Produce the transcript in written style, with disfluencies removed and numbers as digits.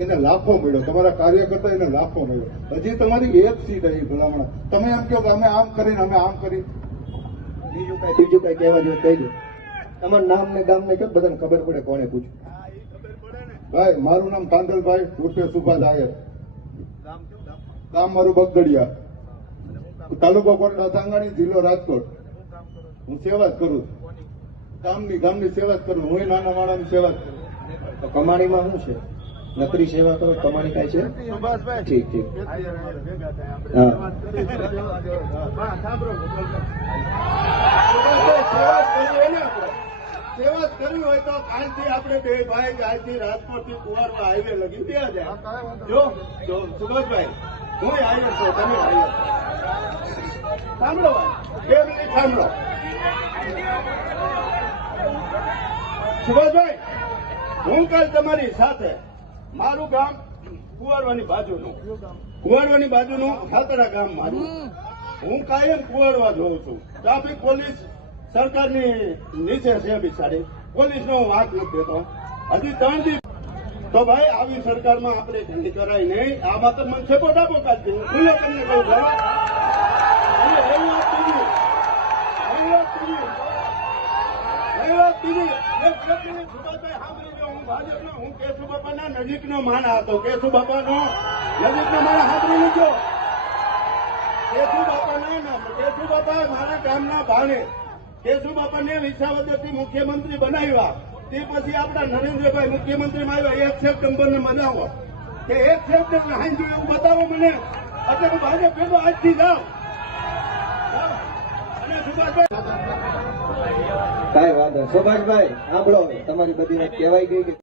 એને લાફો મળ્યો, તમારા કાર્યકર્તા એને લાફો મળ્યો. હજી તમારી એક સીટ આવી ભલામણ, તમે એમ કહો કે અમે આમ કરીને અમે આમ કરી. બીજું કઈ કહેવા જેવું કહી દો. તમારું નામ ને ગામ ને કેમ બધાને ખબર પડે કોને પૂછ્યું? ભાઈ મારું નામ કાંદલભાઈ ઉર્ફે સુભાષ આયર, ગામ મારું બગદડિયા, તાલુકો કોટડા સાંગાણી, જિલ્લો રાજકોટ. હું સેવા જ કરું છું, ગામની સેવા જ કરું. હું નાના માણસની સેવા જ કરું. તો કમાણીમાં શું છે? નકરી સેવા કરો, કમાણી કાંઈ છે? ઠીક ઠીક. હા સેવા કરવી હોય તો કાલથી આપણે બે ભાઈ આજથી રાજકોટ થી કુવારવા હાઈવે લગી બે જાય. જો સુભાષભાઈ, હું હાઈવે છું, તમે હાઈવે સાંભળો, 2 મિનિટ સાંભળો. સુભાષભાઈ, હું કાલ તમારી સાથે, મારું ગામ કુવારવાની બાજુનું ખાતરા ગામ મારું. હું કાયમ કુવારવા જોઉં છું. ટ્રાફિક પોલીસ સરકારની નીચે છે બિચારી, પોલીસનો વાંક નથી દેતો. હજી 3 દિવસ તો ભાઈ આવી સરકારમાં આપણે ઠંડી કરાય નહીં. આમાં તો મને છેપો ડાબો કાઢતી. હું ખુલ્લે તમને કહું છું, હું કેશુ બાપાના નજીકનો માણા હતો. કેશુ બાપાનો નજીકનો માણા સાંભળી લીધો. કેશુ બાપા મારા ગામના ભાણે. કેશુ બાપાને વિસાવદરથી મુખ્યમંત્રી બનાવ્યા. તે પછી આપણા નરેન્દ્રભાઈ મુખ્યમંત્રીમાં આવ્યા. એક શબ્દ મને મનાવો કે એક શબ્દ હાંજુ એવું બતાવો મને, એટલે હું ભાજપ ભેગો આજથી જાઉં. અને સુભાષભાઈ કાંઈ વાંધો. સુભાષભાઈ સાંભળો, તમારી બધી વાત કહેવાઈ ગઈ કે